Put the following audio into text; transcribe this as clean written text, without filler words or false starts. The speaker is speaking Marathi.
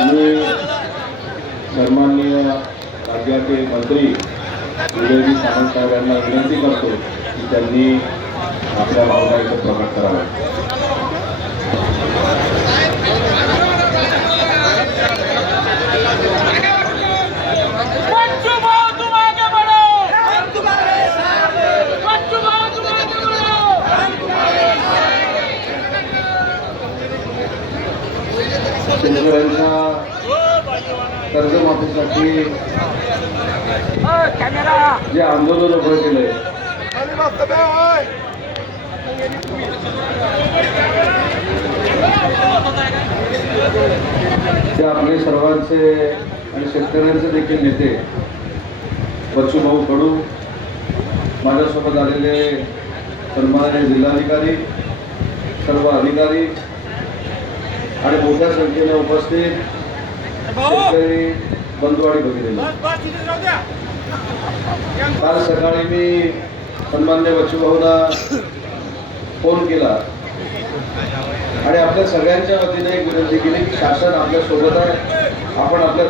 मी सन्माननीय राज्याचे मंत्री उदयजी सामंत साहेब यांना विनंती करतो की त्यांनी आपल्या भावना इथं प्रकट कराव्या. शेतकऱ्यांच्या कर्जमाफीसाठी जे आंदोलन उभं केलंय ते आपले सर्वांचे आणि शेतकऱ्यांचे देखील नेते बच्चूभाऊ कडू, माझ्यासोबत आलेले सन्माननीय जिल्हाधिकारी, सर्व अधिकारी आणि मोठ्या संख्येने उपस्थित शेतकरी बंधू आणि भगिनी, काल सकाळी मी सन्माननीय बच्चूभाऊला फोन केला आणि आपल्या सगळ्यांच्या वतीने एक विनंती केली की शासन आपल्या सोबत आहे, आपण आपल्या